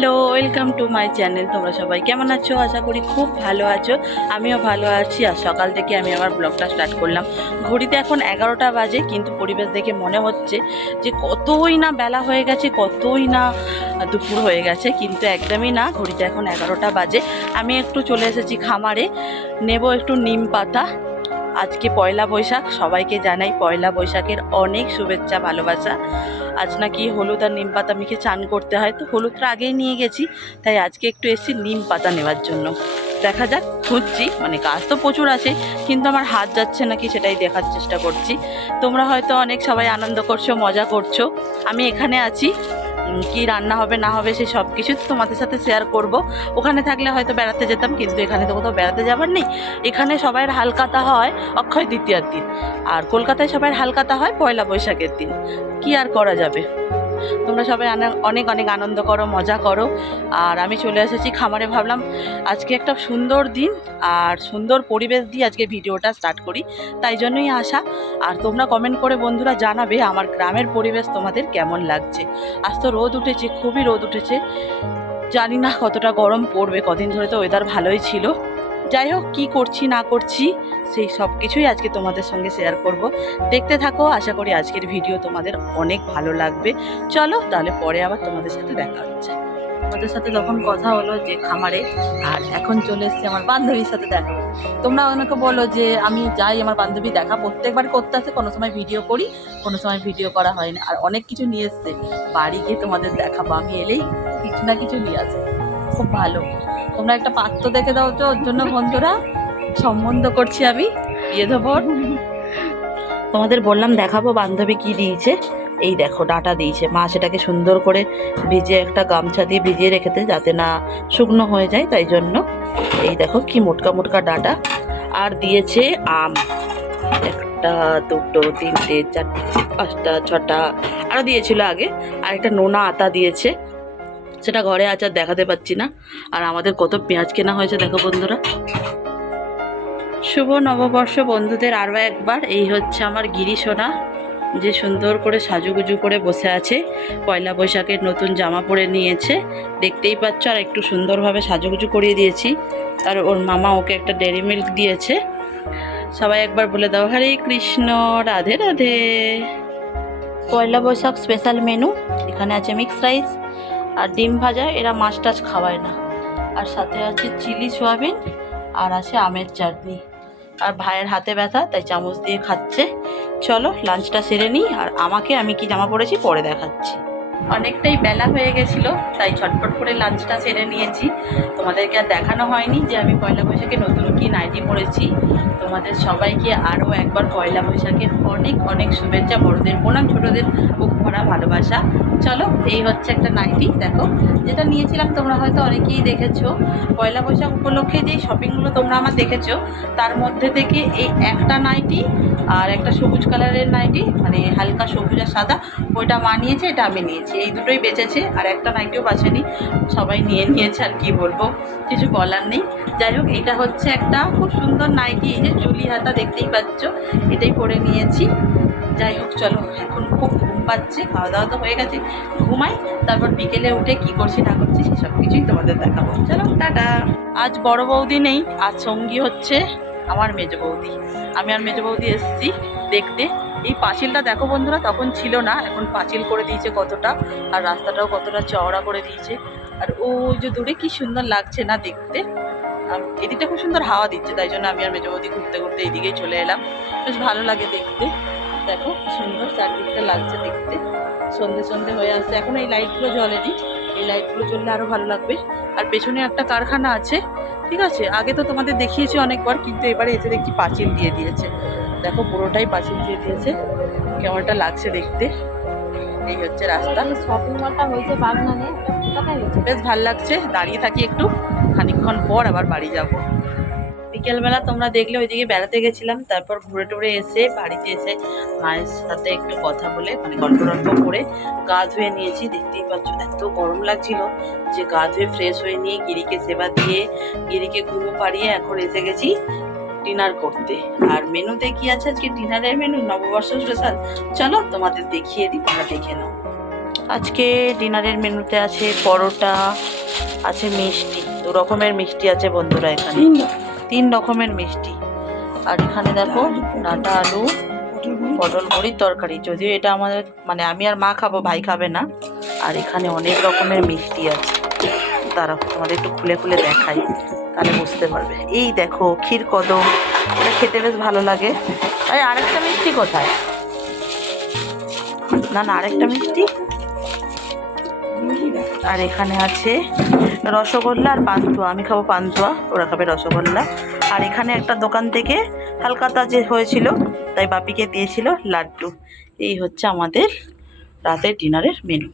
Hello, welcome to my channel. তোমরা সবাই কেমন আছো? আশা করি খুব ভালো আছো। আমিও ভালো আছি। আর সকাল থেকে আমি আমার ব্লগটা স্টার্ট করলাম। ঘড়িতে এখন 11টা বাজে, কিন্তু পরিবেশ দেখে মনে হচ্ছে যে কতই না বেলা হয়ে গেছে, কতই না দুপুর হয়ে গেছে, কিন্তু একদমই না। ঘড়িতে এখন 11টা বাজে। আমি একটু চলে এসেছি খামারে, নেব একটু নিম পাতা। আজকে পয়লা বৈশাখ, সবাইকে জানাই পয়লা বৈশাখের অনেক শুভেচ্ছা, ভালোবাসা। আজ নাকি হলুদ আর নিম পাতা মেখে চান করতে হয়, তো হলুদটা আগেই নিয়ে গেছি, তাই আজকে একটু এসেছি নিম পাতা নেওয়ার জন্য। দেখা যাক, খুঁজছি, মানে কাজ তো প্রচুর আছে, কিন্তু আমার হাত যাচ্ছে নাকি সেটাই দেখার চেষ্টা করছি। তোমরা হয়তো অনেক সবাই আনন্দ করছো, মজা করছো। আমি এখানে আছি, কি রান্না হবে না হবে সে সব কিছু তোমাদের সাথে শেয়ার করব। ওখানে থাকলে হয়তো বেড়াতে যেতাম, কিন্তু এখানে তো কোথাও বেড়াতে যাবার নেই। এখানে সবাইয়ের হালখাতা হয় অক্ষয় তৃতীয়ার দিন, আর কলকাতায় সবাইয়ের হালখাতা হয় পয়লা বৈশাখের দিন। কি আর করা যাবে। তোমরা সবাই অনেক অনেক আনন্দ করো, মজা করো। আর আমি চলে এসেছি খামারে। ভাবলাম আজকে একটা সুন্দর দিন আর সুন্দর পরিবেশ দিয়ে আজকে ভিডিওটা স্টার্ট করি, তাই জন্যই আসা। আর তোমরা কমেন্ট করে বন্ধুরা জানাবে আমার গ্রামের পরিবেশ তোমাদের কেমন লাগছে। আজ তো রোদ উঠেছে, খুবই রোদ উঠেছে। জানি না কতটা গরম পড়বে, কদিন ধরে তো ওয়েদার ভালোই ছিল। যাই হোক, কী করছি না করছি সেই সব কিছুই আজকে তোমাদের সঙ্গে শেয়ার করব। দেখতে থাকো, আশা করি আজকের ভিডিও তোমাদের অনেক ভালো লাগবে। চলো তাহলে পরে আবার তোমাদের সাথে দেখা হচ্ছে। তোমাদের সাথে যখন কথা হলো যে খামারে, আর এখন চলে এসেছি আমার বান্ধবীর সাথে দেখা। তোমরা অনেকে বলো যে আমি যাই, আমার বান্ধবী দেখা প্রত্যেকবার করতে আসে, কোনো সময় ভিডিও করি, কোনো সময় ভিডিও করা হয় না। আর অনেক কিছু নিয়ে এসছে, বাড়ি গিয়ে তোমাদের দেখাবো। আমি এলেই কিছু না কিছু নিয়ে আসে, খুব ভালো। তোমরা একটা পাত্র দেখে দাও তো, ওর জন্য বন্ধুরা সম্বন্ধ করছি আমি, বিয়ে দেবো। তোমাদের বললাম দেখাবো বান্ধবী কি দিয়েছে। এই দেখো, ডাঁটা দিয়েছে মা, সেটাকে সুন্দর করে ভিজিয়ে একটা গামছা দিয়ে ভিজিয়ে রেখেতে, যাতে না শুকনো হয়ে যায়, তাই জন্য। এই দেখো কি মোটকা মোটকা ডাঁটা। আর দিয়েছে আম, একটা দুটো তিনটে চারটে পাঁচটা ছটা, আরও দিয়েছিল আগে। আর একটা নোনা আতা দিয়েছে, সেটা ঘরে আছে আর দেখাতে পাচ্ছি না। আর আমাদের কত পেঁয়াজ কেনা হয়েছে দেখো বন্ধুরা। শুভ নববর্ষ বন্ধুদের আরও একবার। এই হচ্ছে আমার গিরি সোনা, যে সুন্দর করে সাজুগুজু করে বসে আছে, পয়লা বৈশাখের নতুন জামা পরে নিয়েছে, দেখতেই পাচ্ছ। আর একটু সুন্দরভাবে সাজুগুজু করিয়ে দিয়েছি। আর ওর মামা ওকে একটা ডেয়ারি মিল্ক দিয়েছে। সবাই একবার বলে দাও হরে কৃষ্ণ, রাধে রাধে। পয়লা বৈশাখ স্পেশাল মেনু, এখানে আছে মিক্স রাইস আর ডিম ভাজা, এরা মাছ টাছ খাওয়ায় না। আর সাথে আছে চিলি সোয়াবিন, আর আছে আমের চাটনি। আর ভাইয়ের হাতে ব্যথা, তাই চামচ দিয়ে খাচ্ছে। চলো লাঞ্চটা সেরে নিই। আর আমি কি জামা পরেছি পরে দেখাচ্ছি। অনেকটাই বেলা হয়ে গেছিলো, তাই ছটফট করে লাঞ্চটা সেরে নিয়েছি। তোমাদেরকে আর দেখানো হয়নি যে আমি পয়লা বৈশাখে নতুন কি নাইটি পরেছি। তোমাদের সবাইকে আরও একবার পয়লা বৈশাখের অনেক অনেক শুভেচ্ছা, বড়দের প্রণাম, ছোটোদের বুক ভরা ভালোবাসা। চলো, এই হচ্ছে একটা নাইটি, দেখো যেটা নিয়েছিলাম। তোমরা হয়তো অনেকেই দেখেছো পয়লা বৈশাখ উপলক্ষে যে শপিংগুলো তোমরা আমার দেখেছো, তার মধ্যে থেকে এই একটা নাইটি আর একটা সবুজ কালারের নাইটি, মানে হালকা সবুজ আর সাদা, ওইটা মা নিয়েছে, এটা আমি নিয়েছি। এই দুটোই বেঁচেছে, আর একটা নাইটিও বাঁচেনি, সবাই নিয়ে নিয়েছে। আর কি বলবো, কিছু বলার নেই। যাই হোক, এটা হচ্ছে একটা খুব সুন্দর নাইটি, এই যে চুলি হাতা দেখতেই পাচ্ছ, এটাই পরে নিয়েছি। যাই হোক, চলো এখন খুব ঘুম পাচ্ছে, খাওয়া দাওয়া তো হয়ে গেছে, ঘুমাই। তারপর বিকেলে উঠে কি করছি না করছি সেসব কিছুই তোমাদের দেখাবো। চলো টাটা। আজ বড় বৌদি নেই, আজ সঙ্গী হচ্ছে আমার মেজ বৌদি। আমি আর মেজ বৌদি এসেছি দেখতে। এই পাঁচিলটা দেখো বন্ধুরা, তখন ছিল না, এখন পাঁচিল করে দিয়েছে কতটা, আর রাস্তাটাও কতটা চওড়া করে দিয়েছে। আর ওই যে দূরে কি সুন্দর লাগছে না দেখতে। এদিকটা খুব সুন্দর হাওয়া দিচ্ছে, তাই জন্য আমি আর মেজ বৌদি ঘুরতে ঘুরতে এইদিকেই চলে এলাম। বেশ ভালো লাগে দেখতে। দেখো কি সুন্দর চারদিকটা লাগছে দেখতে। সন্ধে সন্ধে হয়ে আসছে, এখন এই লাইটগুলো জ্বলেনি, এই লাইটগুলো জ্বললে আরও ভালো লাগবে। আর পেছনে একটা কারখানা আছে, ঠিক আছে। আগে তো তোমাদের দেখিয়েছি অনেকবার, কিন্তু এবারে এসে দেখছি পাঁচিল দিয়ে দিয়েছে। দেখো পুরোটাই পাঁচিল দিয়ে দিয়েছে, কেমনটা লাগছে দেখতে। এই হচ্ছে রাস্তা। শপিং মলটা হয়েছে বাগনানে, বেশ ভালো লাগছে। দাঁড়িয়ে থাকি একটু, খানিকক্ষণ পর আবার বাড়ি যাব। বিকেলবেলা তোমরা দেখলে ওইদিকে বেড়াতে গেছিলাম, তারপর ঘুরে টুরে এসে বাড়িতে এসে মায়ের সাথে একটু কথা বলে, মানে গল্প টল্প করে গা ধুয়ে নিয়েছি। দেখতেই পাচ্ছ এত গরম লাগছিল যে গা ধুয়ে ফ্রেশ হয়ে নিয়ে গিরিকে সেবা দিয়ে গিরিকে ঘুমো পাড়িয়ে এখন এসে গেছি ডিনার করতে। আর মেনুতে কি আছে আজকে ডিনারের মেনু, নববর্ষ স্পেশাল। চলো তোমাদের দেখিয়ে দিই, তোমরা দেখে নাও। আজকে ডিনারের মেনুতে আছে পরোটা, আছে মিষ্টি, 2 রকমের মিষ্টি আছে বন্ধুরা, এখানে 3 রকমের মিষ্টি। আর এখানে দেখো ডাঁটা আলু পটল বড়ির তরকারি, যদিও এটা আমাদের মানে আমি আর মা খাবো, ভাই খাবে না। আর এখানে অনেক রকমের মিষ্টি আছে, দাঁড়াও তোমাদের একটু খুলে খুলে দেখাই, তাহলে বুঝতে পারবে। এই দেখো ক্ষীর কদম, এটা খেতে বেশ ভালো লাগে। এই আরেকটা মিষ্টি কোথায়? না না, আরেকটা মিষ্টি। আর এখানে আছে রসগোল্লা আর পান্তুয়া, আমি খাবো পান্তুয়া, ওরা খাবে রসগোল্লা। আর এখানে একটা দোকান থেকে হালকাতা যে হয়েছিল তাই বাপিকে দিয়েছিল লাড্ডু। এই হচ্ছে আমাদের রাতের ডিনারের মেনু।